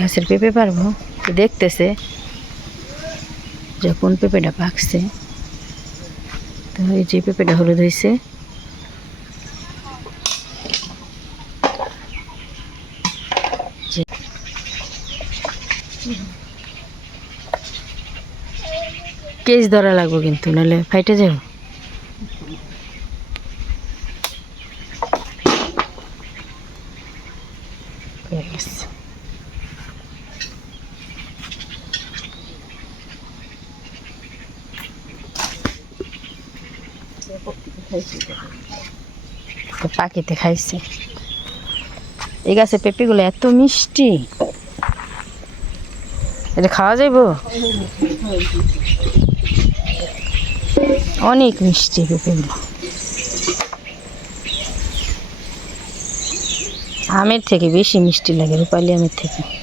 গাছের পেঁপে পারব। দেখতেছে যে কোন পেঁপেটা পাকছে। তো এই যে পেঁপেটা হলুদ হয়েছে কেস ধরা লাগবো কিন্তু, নাহলে ফাইটে যাব হয়ে গেছে। তো পাখিতে খাইছে। এই গাছে পেঁপেগুলো এত মিষ্টি। এটা খাওয়া যাইব? অনেক মিষ্টি পেঁপেগুলো। আমের থেকে বেশি মিষ্টি লাগে, রূপালি আমের থেকে।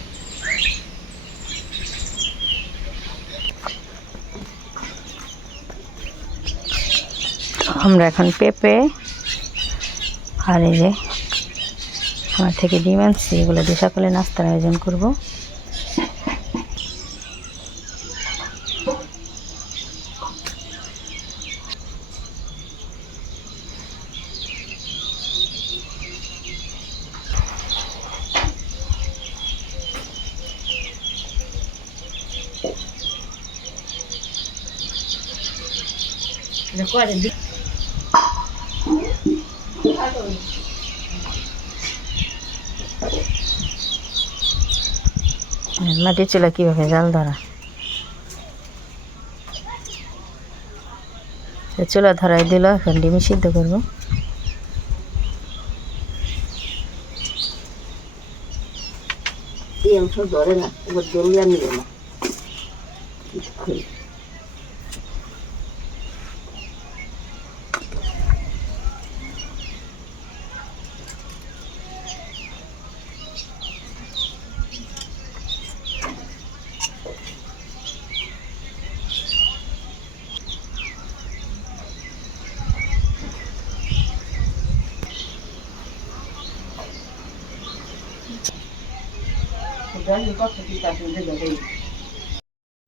আমরা এখন পেঁপে আর এই যে আমার থেকে ডিম আনছি, এগুলো দিয়ে সকালে নাস্তার আয়োজন করব। মাটির চুলা কীভাবে? জাল ধরা। চুলা ধরাই দিল এখন ডিমি সিদ্ধ করব। ধরে না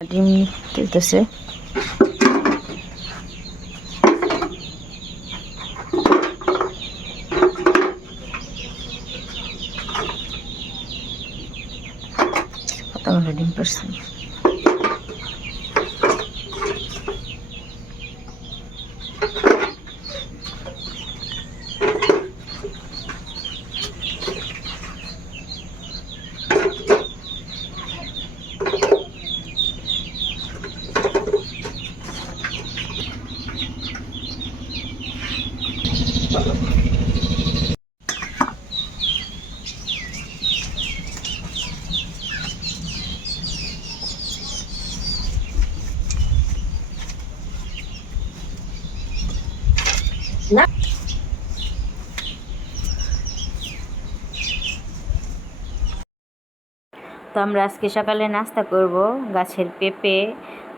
ডিম তুলতেছে। ডিম পারছে? তো আমরা আজকে সকালে নাস্তা করব, গাছের পেঁপে,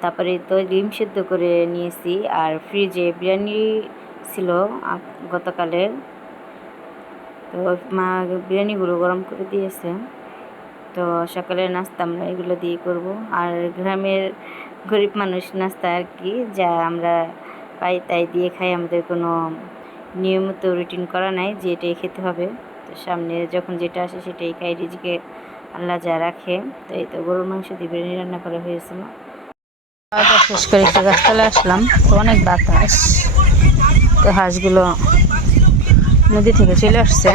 তারপরে তো ডিম সিদ্ধ করে নিয়েছি, আর ফ্রিজে বিরিয়ানি ছিল গতকালের। তো মা বিরিয়ানিগুলো গরম করে দিয়েছে। তো সকালের নাস্তা আমরা এগুলো দিয়ে করব। আর গ্রামের গরিব মানুষ নাস্তা আর কি, যা আমরা পাই তাই দিয়ে খাই, আমাদের কোনো নিয়মিত রুটিন করা নাই যে এটাই খেতে হবে। তো সামনে যখন যেটা আসে সেটাই খাই রিজিকে আল্লাহ যা রাখে তো এই তো গরুর মাংস দিয়ে বিরিয়ানি রান্না করা হয়েছিল শেষ করে একটু গাছতলায় আসলাম, তো অনেক বাতাস, তো হাঁসগুলো নদী থেকে চলে আসছে।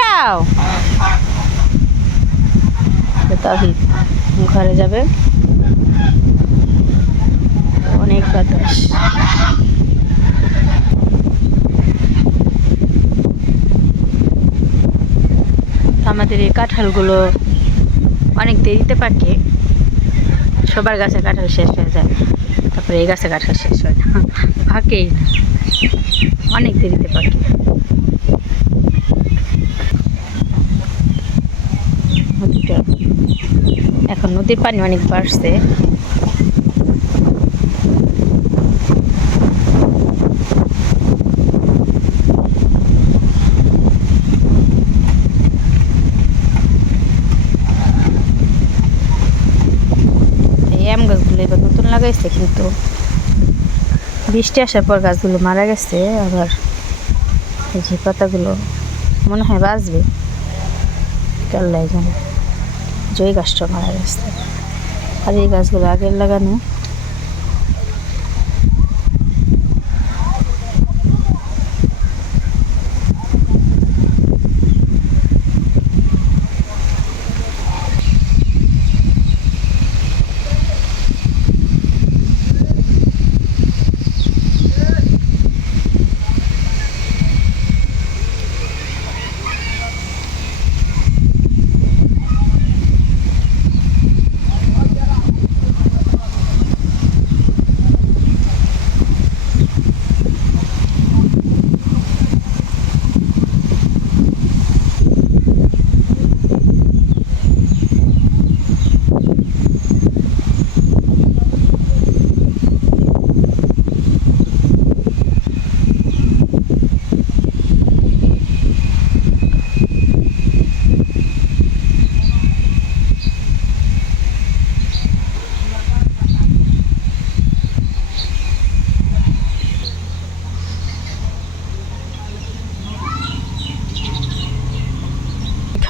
যাও? তো তাওহিদ, ঘরে যাবে অনেক বাতাস। আমাদের এই কাঁঠালগুলো অনেক দেরিতে পাকে। সবার গাছে কাঁঠাল শেষ হয়ে যায়। তারপরে এই গাছে কাঁঠাল শেষ হয় না। পাকেই অনেক দেরিতে পাকে। এখন নদীর পানি অনেক বাড়ছে। লাগাইছে কিন্তু। বৃষ্টি আসার পর গাছগুলো মারা গেছে, আবার এই যে পাতাগুলো মনে হয় বাঁচবে। কাল্লাই জানে জয় গাছটা মারা গেছে। আর এই গাছগুলো আগের লাগানো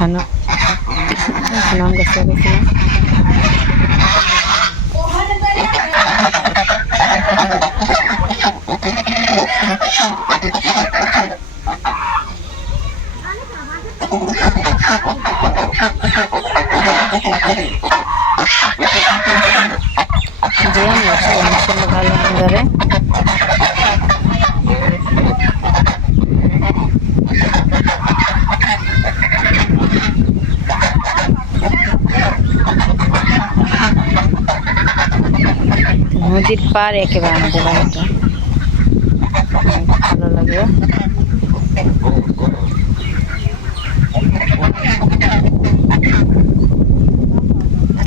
খানো এখানে আম গাছ লাগাইছিলাম যে আম গাছ নদীর পার একেবারে আমাদের বাড়িটা ভালো লাগে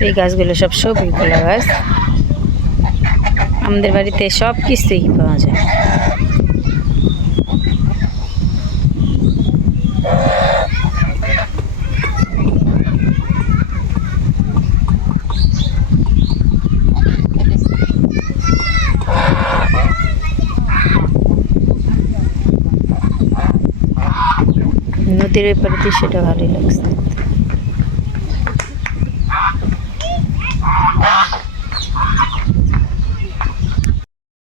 এই গাছগুলো সব সবই গোলা গাছ। আমাদের বাড়িতে সব কিছুই পাওয়া যায়। নদীর ওই পারে দৃশ্যটা ভালোই লাগছে।